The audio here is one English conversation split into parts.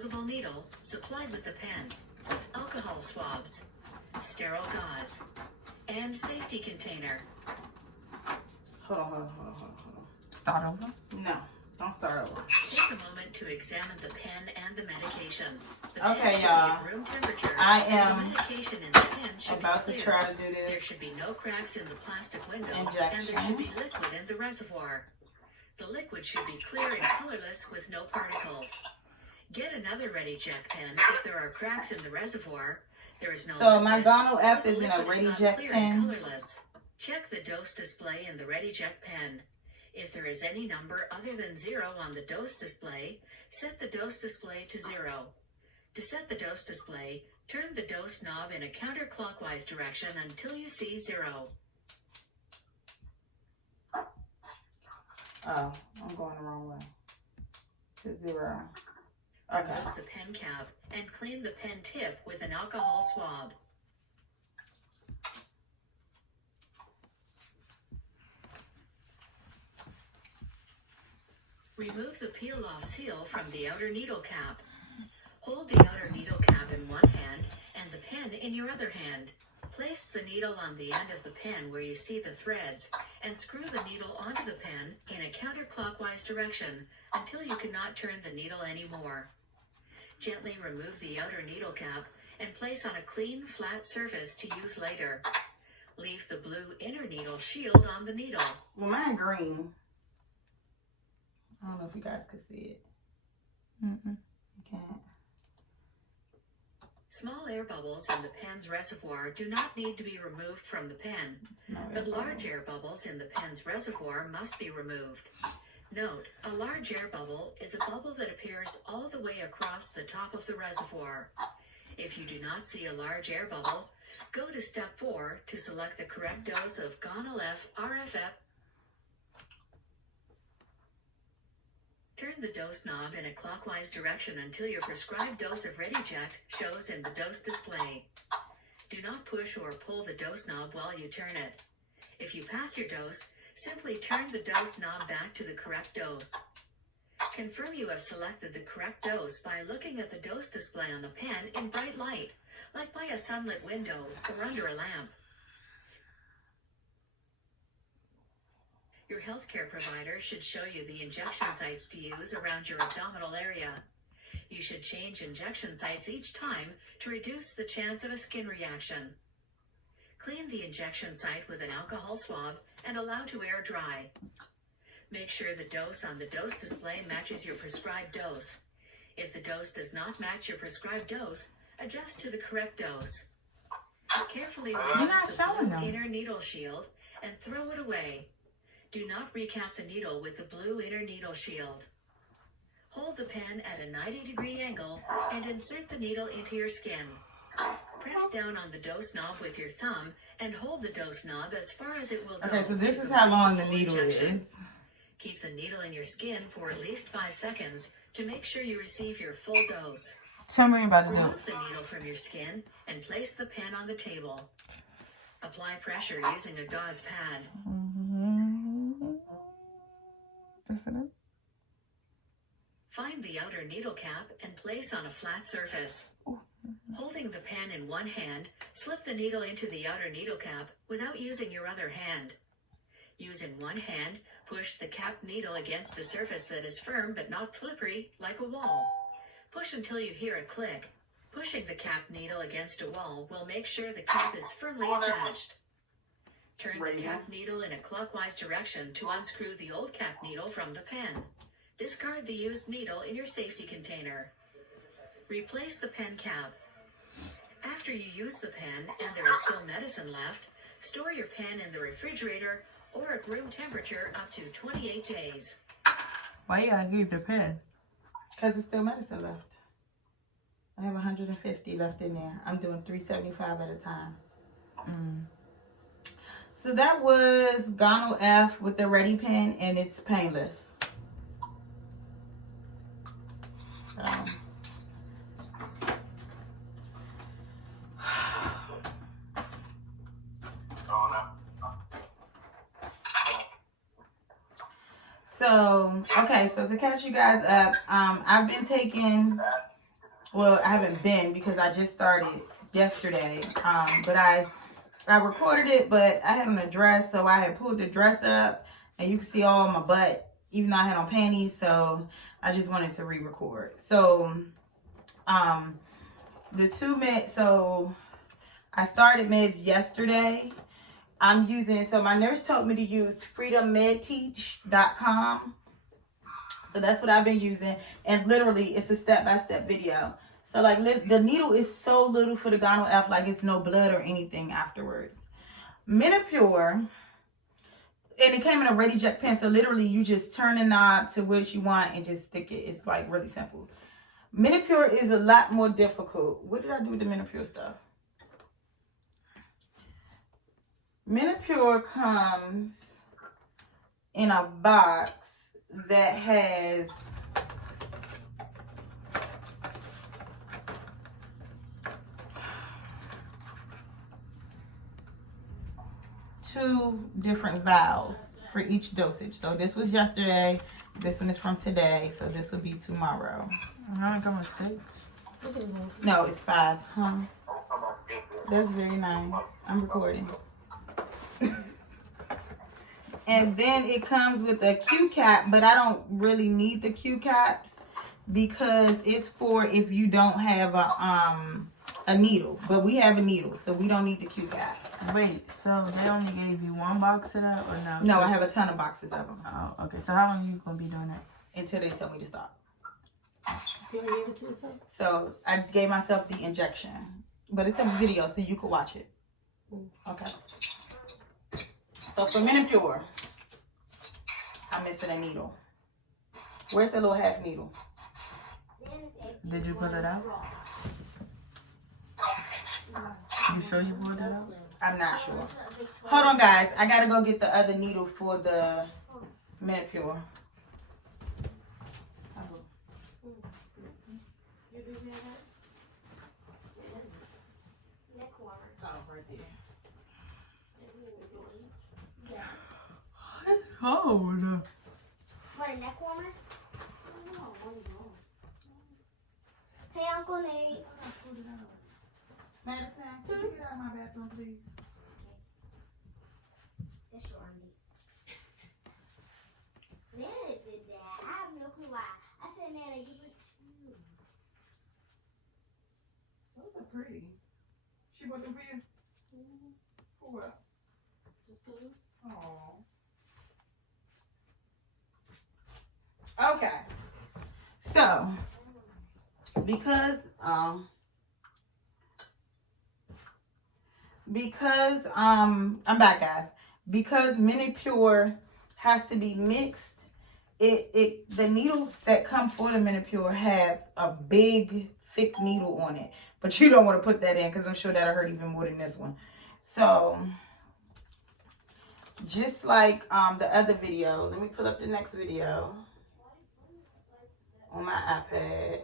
disposable needle supplied with the pen, alcohol swabs, sterile gauze, and safety container. Hold on. Start over? No, don't start over. Take a moment to examine the pen and the medication. The Okay, pen should y'all. be at room temperature. I and am the medication in the pen should about be to clear. try to do There this should be no cracks in the plastic window, and injection. there should be liquid in the reservoir. The liquid should be clear and colorless with no particles. Get another ReadyJect pen if there are cracks in the reservoir. There is no So liquid, my Gono F or is the in a liquid is not ReadyJect clear and pen. colorless. Check the dose display in the ReadyJect pen. If there is any number other than 0 on the dose display, set the dose display to 0. To set the dose display, turn the dose knob in a counterclockwise direction until you see 0. Oh, I'm going the wrong way. To 0. Okay. Remove the pen cap and clean the pen tip with an alcohol swab. Remove the peel-off seal from the outer needle cap. Hold the outer needle cap in one hand and the pen in your other hand. Place the needle on the end of the pen where you see the threads and screw the needle onto the pen in a counterclockwise direction until you cannot turn the needle anymore. Gently remove the outer needle cap and place on a clean, flat surface to use later. Leave the blue inner needle shield on the needle. Well, mine green. I don't know if you guys can see it. You can't. Small air bubbles in the pen's reservoir do not need to be removed from the pen, but large air bubbles in the pen's reservoir must be removed. Note, a large air bubble is a bubble that appears all the way across the top of the reservoir. If you do not see a large air bubble, go to step 4 to select the correct dose of Gonal F RFF. Turn the dose knob in a clockwise direction until your prescribed dose of ReadyJect shows in the dose display. Do not push or pull the dose knob while you turn it. If you pass your dose, simply turn the dose knob back to the correct dose. Confirm you have selected the correct dose by looking at the dose display on the pen in bright light, like by a sunlit window or under a lamp. Your healthcare provider should show you the injection sites to use around your abdominal area. You should change injection sites each time to reduce the chance of a skin reaction. Clean the injection site with an alcohol swab and allow to air dry. Make sure the dose on the dose display matches your prescribed dose. If the dose does not match your prescribed dose, adjust to the correct dose. Carefully remove the blue inner needle shield and throw it away. Do not recap the needle with the blue inner needle shield. Hold the pen at a 90-degree angle and insert the needle into your skin. Press down on the dose knob with your thumb and hold the dose knob as far as it will go. Okay, so this is how long the needle is. Keep the needle in your skin for at least 5 seconds to make sure you receive your full dose. Tell me about the Remove dose. the needle from your skin and place the pen on the table. Apply pressure using a gauze pad. Find the outer needle cap and place on a flat surface. Holding the pen in one hand, slip the needle into the outer needle cap without using your other hand. Using one hand, push the capped needle against a surface that is firm but not slippery, like a wall. Push until you hear a click. Pushing the capped needle against a wall will make sure the cap is firmly attached. Turn the cap needle in a clockwise direction to unscrew the old cap needle from the pen. Discard the used needle in your safety container. Replace the pen cap. After you use the pen and there is still medicine left, store your pen in the refrigerator or at room temperature up to 28 days. Why you gotta keep the pen? Because there's still medicine left. I have 150 left in there. I'm doing 375 at a time. So that was Gonal F with the Ready pen, and it's painless. So, okay, so to catch you guys up, I've been taking Well, I haven't been because I just started yesterday. But I recorded it, but I had on a dress, so I had pulled the dress up, and you can see all my butt, even though I had on panties. So I just wanted to re-record. So, the 2 meds. So I started meds yesterday. I'm using, so my nurse told me to use freedommedteach.com. So that's what I've been using. And literally, it's a step-by-step video. So, like, the needle is so little for the gonal F, like it's no blood or anything afterwards. Menopure, and it came in a ready jet pen. So, literally, you just turn the knob to what you want and just stick it. It's, like, really simple. Menopure is a lot more difficult. What did I do with the Menopure stuff? Menopure comes in a box that has two different vials for each dosage. So this was yesterday. This one is from today. So this will be tomorrow. How many come with 6? No, it's 5. Huh? That's very nice. I'm recording. And then it comes with a Q cap, but I don't really need the Q caps because it's for if you don't have a needle. But we have a needle, so we don't need the Q cap. Wait, so they only gave you 1 box of that or no? No, I have a ton of boxes of them. Oh, okay. So how long are you gonna be doing that? Until they tell me to stop. You want to give it to yourself? So I gave myself the injection, but it's a video, so you can watch it. Okay. So for Menopure, I'm missing a needle. Where's the little half needle? Did you pull it out? You sure you pulled it out? I'm not sure. Hold on, guys. I gotta go get the other needle for the Menopure. Oh, right there. Oh, What, a neck warmer? Hey, Uncle Nate. Madison, can you get out of my bathroom, please? It's your army. Nana did that. I have no clue why. I said, Nana, give it to you. Those are pretty. She bought them for you? For what? Just cause. Oh. Okay. So, because I'm back, guys. Because Menopure has to be mixed, the needles that come for the Menopure have a big thick needle on it, but you don't want to put that in because I'm sure that'll hurt even more than this one. So just like the other video, let me pull up the next video on my iPad.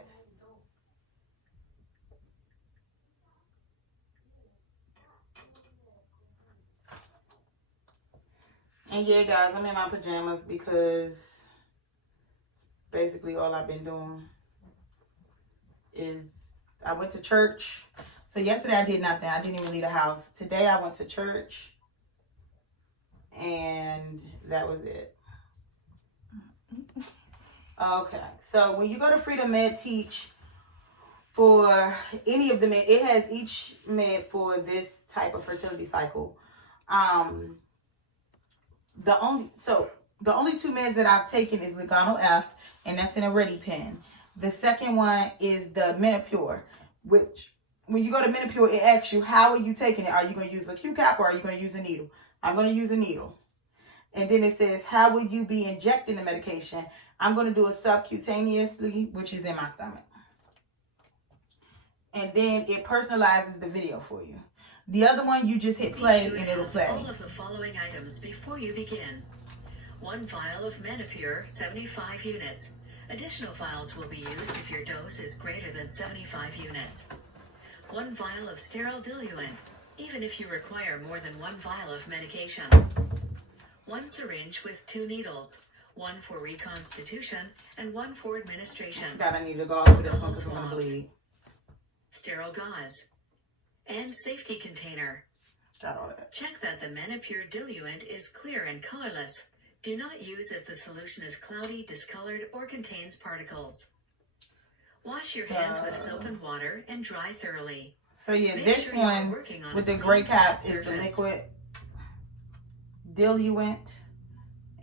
And yeah, guys, I'm in my pajamas because basically all I've been doing is I went to church. So yesterday I did nothing. I didn't even leave the house. Today I went to church and that was it. Okay, so when you go to Freedom Med Teach for any of the med, it has each med for this type of fertility cycle. The only two meds that I've taken is the Gonal F, and that's in a ready pen. The second one is the Menopure, which when you go to Menopure, it asks you, how are you taking it? Are you going to use a Q-cap or are you going to use a needle? I'm going to use a needle. And then it says, how will you be injecting the medication? I'm going to do it subcutaneously, which is in my stomach. And then it personalizes the video for you. The other one, you just hit play and it'll play. All of the following items before you begin. 1 vial of Menopure, 75 units. Additional vials will be used if your dose is greater than 75 units. 1 vial of sterile diluent, even if you require more than 1 vial of medication. 1 syringe with 2 needles, 1 for reconstitution and 1 for administration. God, I need to go off with this one because I'm going to bleed. sterile gauze, and safety container. Got all that. Check that the Menopure diluent is clear and colorless. Do not use if the solution is cloudy, discolored, or contains particles. Wash your hands with soap and water and dry thoroughly. So yeah, Make this sure you are one working on with a the gray clean, cap flat is the surface. liquid diluent,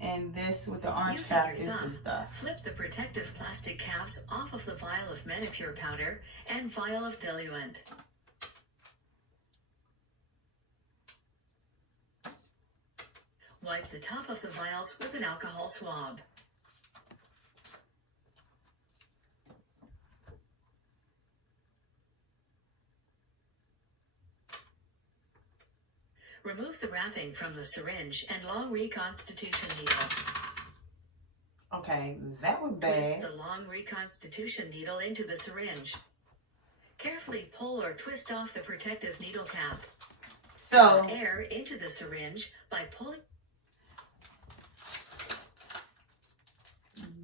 and this with the orange Using cap your is the thumb, stuff. flip the protective plastic caps off of the vial of Menopure powder and vial of diluent. Wipe the top of the vials with an alcohol swab. Remove the wrapping from the syringe and long reconstitution needle. Okay, that was Twist bad. the long reconstitution needle into the syringe. Carefully pull or twist off the protective needle cap. So Draw air into the syringe by pulling.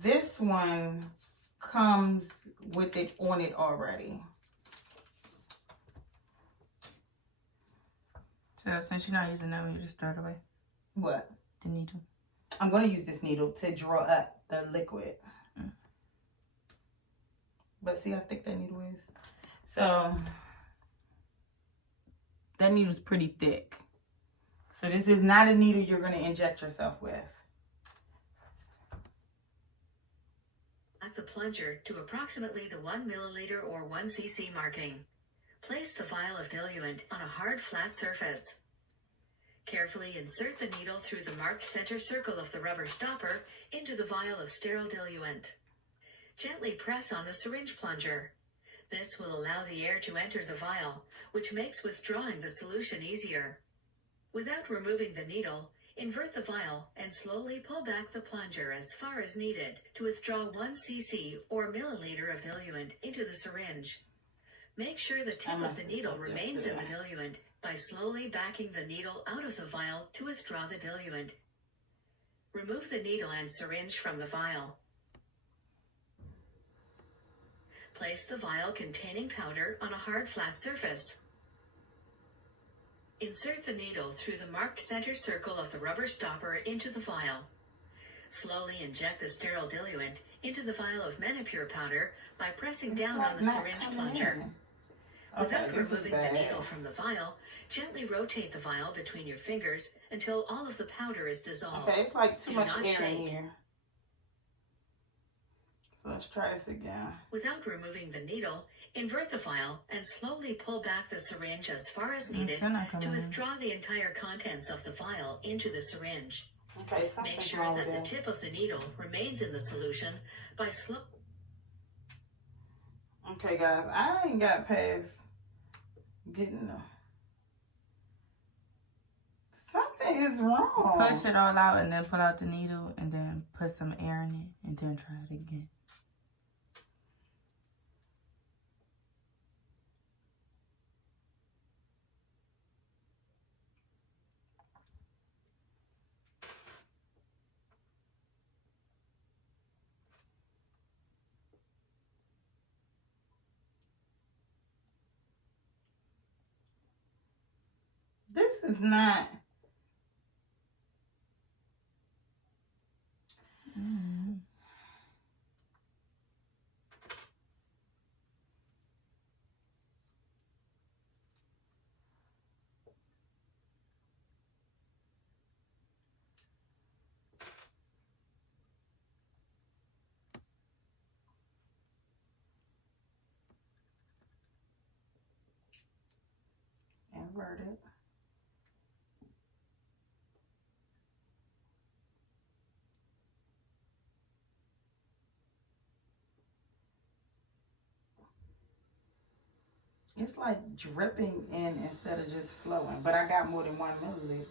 this one comes with it on it already. So since you're not using that one, you just throw it away. What? The needle. I'm going to use this needle to draw up the liquid. But see how thick that needle is? So that needle's pretty thick. So this is not a needle you're going to inject yourself with. Back the plunger to approximately the 1 milliliter or 1 cc marking. Place the vial of diluent on a hard, flat surface. Carefully insert the needle through the marked center circle of the rubber stopper into the vial of sterile diluent. Gently press on the syringe plunger. This will allow the air to enter the vial, which makes withdrawing the solution easier. Without removing the needle, invert the vial and slowly pull back the plunger as far as needed to withdraw 1 cc or milliliter of diluent into the syringe. Make sure the tip of the needle remains in the diluent by slowly backing the needle out of the vial to withdraw the diluent. Remove the needle and syringe from the vial. Place the vial containing powder on a hard, flat surface. Insert the needle through the marked center circle of the rubber stopper into the vial. Slowly inject the sterile diluent into the vial of Menopure powder by pressing down on the syringe plunger. Without removing the needle from the vial, gently rotate the vial between your fingers until all of the powder is dissolved. Okay, it's like too Do much not air in shake. here. So let's try this again. Without removing the needle, invert the vial and slowly pull back the syringe as far as needed still not coming to in. withdraw the entire contents of the vial into the syringe. Okay, Make something's sure wrong that with the it. tip of the needle remains in the solution by Okay, guys, I ain't got past getting the... Something is wrong. Push it all out and then pull out the needle and then put some air in it and then try it again. This is not... Inverted. It's like dripping in instead of just flowing. But I got more than 1 milliliter.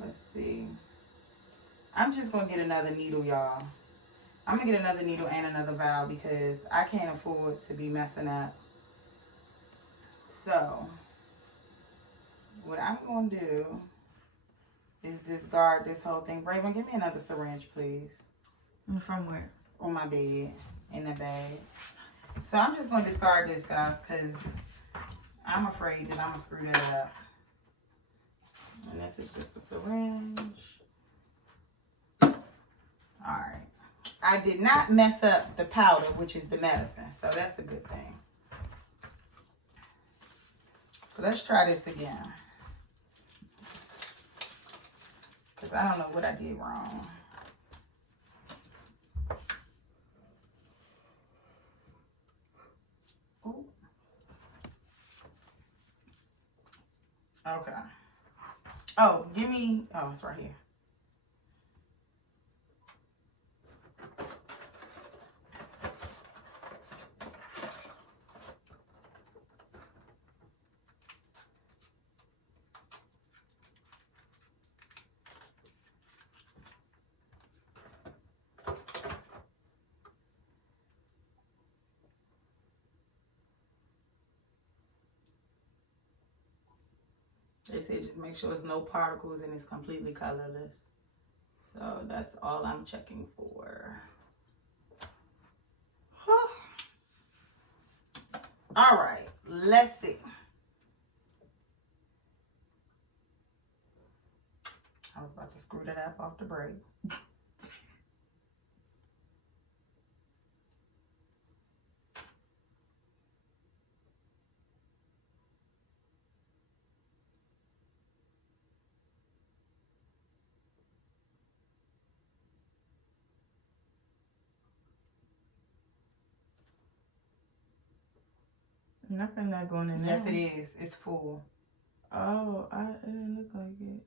Let's see. I'm just going to get another needle, y'all. I'm going to get another needle and another vial because I can't afford to be messing up. So, what I'm going to do is discard this whole thing. Raven, give me another syringe, please. From where? On my bed, in the bag. So I'm just going to discard this, guys, because I'm afraid that I'm going to screw that up. And this is just a syringe. Alright. I did not mess up the powder, which is the medicine. So that's a good thing. So let's try this again. Because I don't know what I did wrong. Ooh. Okay. Oh, give me... Oh, it's right here. They say just make sure there's no particles and it's completely colorless. So that's all I'm checking for. All right, let's see. I was about to screw that up off the break. Nothing not going in there. Yes, it is. It's full. Oh, it didn't look like it.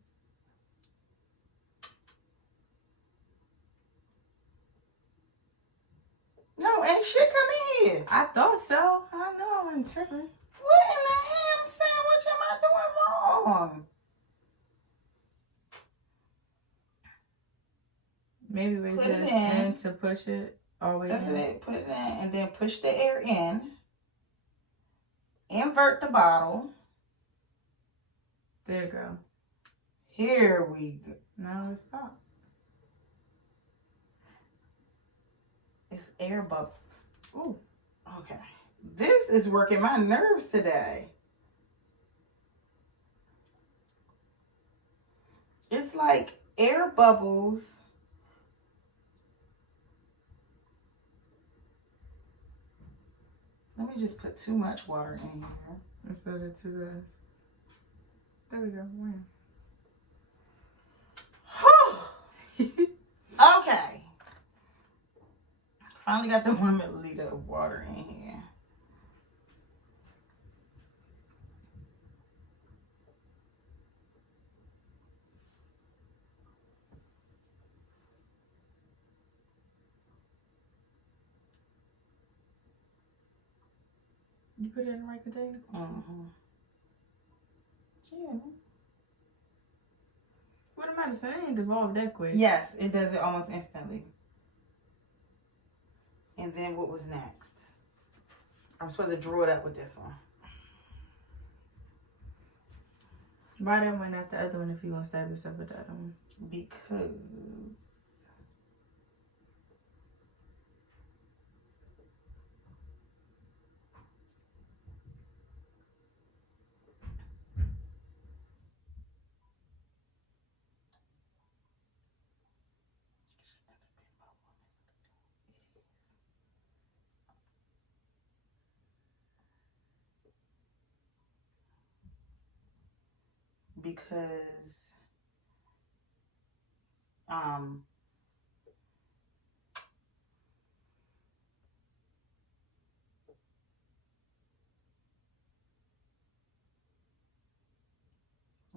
No, ain't shit come in here. I thought so. I know I wasn't tripping. What in the ham sandwich am I doing wrong? Maybe we Put just it in. in to push it all the way That's in. it. Put it in and then push the air in. Invert the bottle. There you go. Here we go. Now it's stopped. It's air bubble. Ooh. Okay. This is working my nerves today. It's like air bubbles. Let me just put too much water in here. Instead of 2 less. There we go. Wow. Okay. Finally got the 1 milliliter of water in here. You put it in the right container? Mm-hmm. Yeah. What the matter? So it ain't devolved that quick. Yes, it does it almost instantly. And then what was next? I'm supposed to draw it up with this one. Why that one, not the other one, if you want to stab yourself with the other one? Because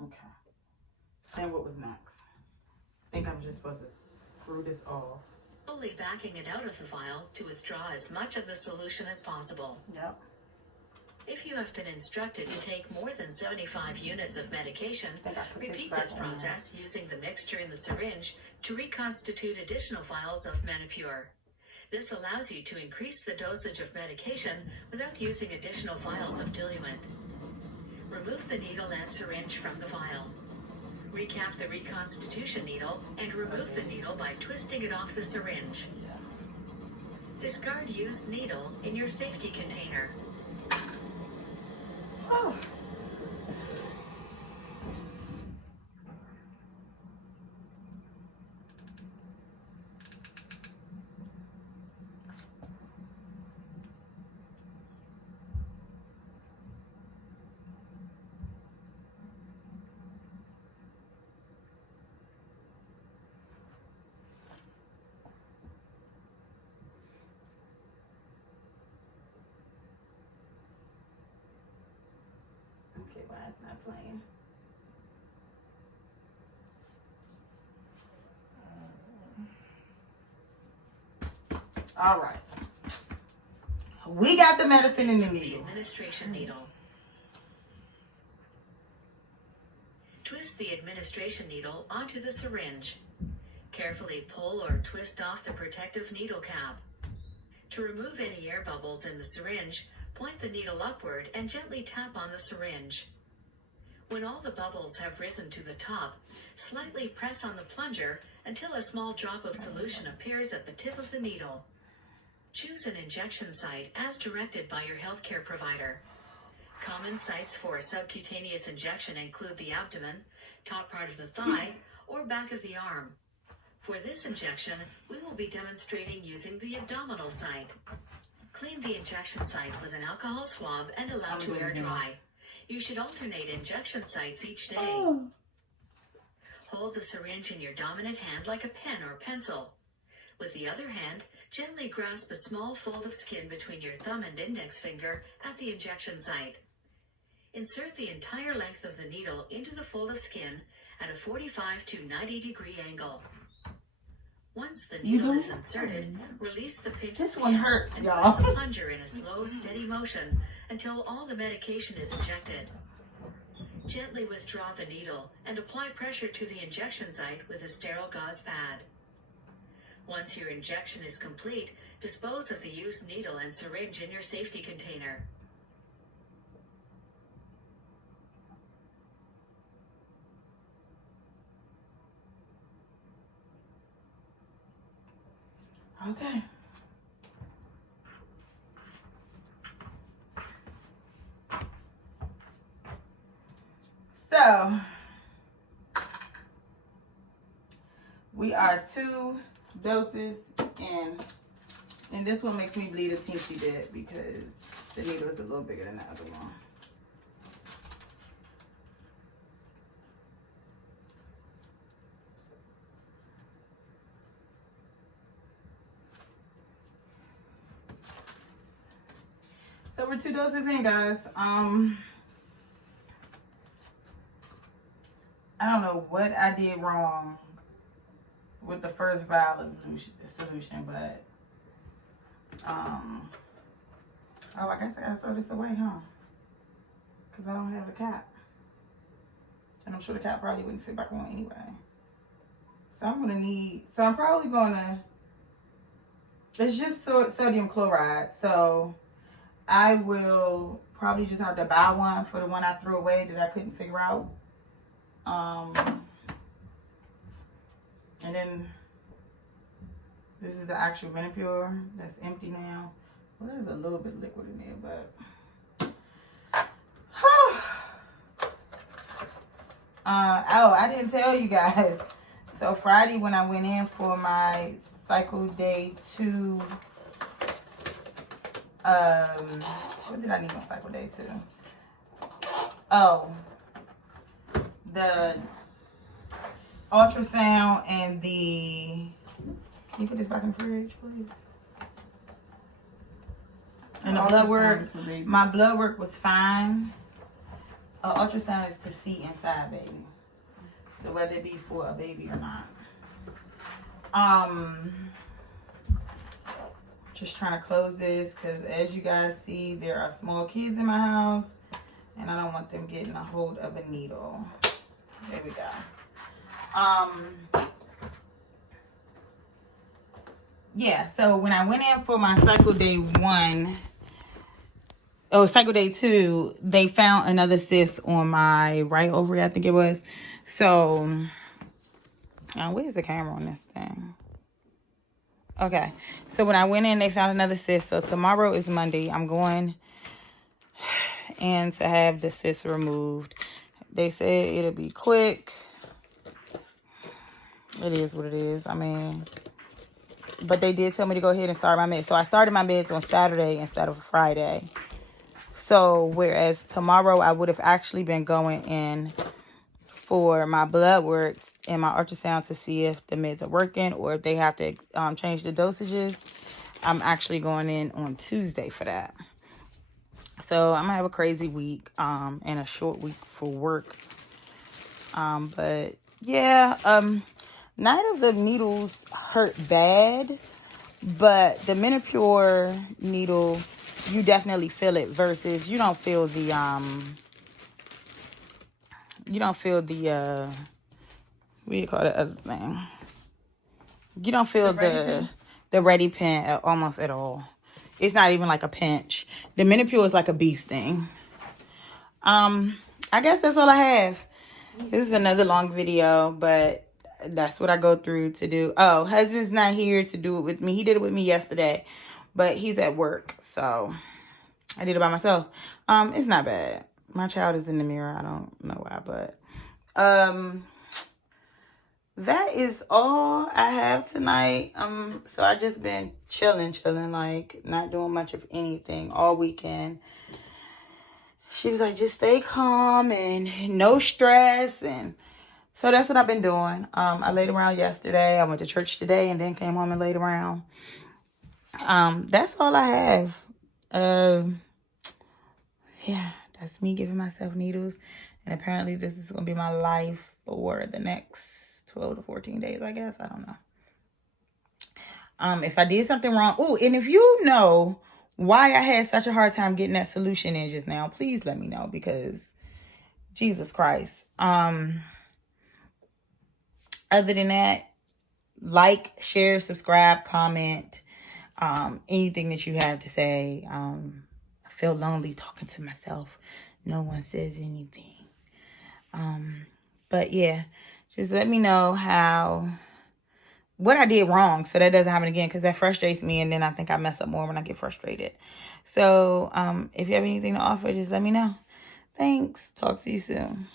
okay. Then what was next? I think I'm just supposed to screw this off. Slowly backing it out of the vial to withdraw as much of the solution as possible. Yep. If you have been instructed to take more than 75 units of medication, repeat this process using the mixture in the syringe to reconstitute additional vials of Menopur. This allows you to increase the dosage of medication without using additional vials of diluent. Remove the needle and syringe from the vial. Recap the reconstitution needle and remove the needle by twisting it off the syringe. Discard used needle in your safety container. Oh. Okay, why it's not playing? All right. We got the medicine in the The needle. administration needle. Twist the administration needle onto the syringe. Carefully pull or twist off the protective needle cap. To remove any air bubbles in the syringe, point the needle upward and gently tap on the syringe. When all the bubbles have risen to the top, slightly press on the plunger until a small drop of solution appears at the tip of the needle. Choose an injection site as directed by your healthcare provider. Common sites for subcutaneous injection include the abdomen, top part of the thigh, or back of the arm. For this injection, we will be demonstrating using the abdominal site. Clean the injection site with an alcohol swab and allow to air dry. You should alternate injection sites each day. Hold the syringe in your dominant hand like a pen or pencil. With the other hand, gently grasp a small fold of skin between your thumb and index finger at the injection site. Insert the entire length of the needle into the fold of skin at a 45 to 90 degree angle. Once the needle is inserted, release the pinch This skin one hurts, and y'all. push the plunger in a slow, steady motion until all the medication is injected. Gently withdraw the needle and apply pressure to the injection site with a sterile gauze pad. Once your injection is complete, dispose of the used needle and syringe in your safety container. Okay. So, we are 2 doses in, and this one makes me bleed a teensy bit because the needle is a little bigger than the other one. So we're 2 doses in, guys. I don't know what I did wrong with the first vial of solution, but oh, I guess I gotta throw this away, huh? Because I don't have a cap, and I'm sure the cap probably wouldn't fit back on anyway. So I'm gonna need. So I'm probably gonna. It's just sodium chloride, so I will probably just have to buy one for the one I threw away that I couldn't figure out. And then this is the actual Venipure that's empty now. Well, there's a little bit of liquid in there, but oh, I didn't tell you guys. So Friday when I went in for my cycle day 2, what did I need on cycle day 2? Oh, the ultrasound and the, can you put this back in the fridge, please? And the blood work, my blood work was fine. Ultrasound is to see inside, baby. So whether it be for a baby or not. Just trying to close this because as you guys see, there are small kids in my house and I don't want them getting a hold of a needle. There we go. Yeah, so when I went in for my cycle day 1, cycle day 2, they found another cyst on my right ovary, I think it was. So, where's the camera on this thing? Okay. So when I went in, they found another cyst. So tomorrow is Monday. I'm going and to have the cyst removed. They said it'll be quick. It is what it is. I mean, but they did tell me to go ahead and start my meds. So I started my meds on Saturday instead of Friday. So whereas tomorrow I would have actually been going in for my blood work and my ultrasound to see if the meds are working or if they have to change the dosages. I'm actually going in on Tuesday for that. So I'm gonna have a crazy week and a short week for work. But yeah, none of the needles hurt bad, but the Menopur needle, you definitely feel it versus you don't feel the what do you call the other thing? You don't feel the ready pen almost at all. It's not even like a pinch. The Menopur is like a beast thing. I guess that's all I have. This is another long video, but that's what I go through to do. Oh, husband's not here to do it with me. He did it with me yesterday, but he's at work, so I did it by myself. It's not bad. My child is in the mirror. I don't know why, but that is all I have tonight. So I just been chilling, like not doing much of anything all weekend. She was like, just stay calm and no stress. And so that's what I've been doing. I laid around yesterday. I went to church today and then came home and laid around. That's all I have. Yeah, that's me giving myself needles. And apparently this is going to be my life for the next 12 to 14 days, I guess. I don't know. If I did something wrong. Oh, and if you know why I had such a hard time getting that solution in just now, please let me know, because Jesus Christ. Other than that, like, share, subscribe, comment, anything that you have to say. I feel lonely talking to myself. No one says anything. But yeah, just let me know what I did wrong so that doesn't happen again, because that frustrates me, and then I think I mess up more when I get frustrated. So if you have anything to offer, just let me know. Thanks. Talk to you soon.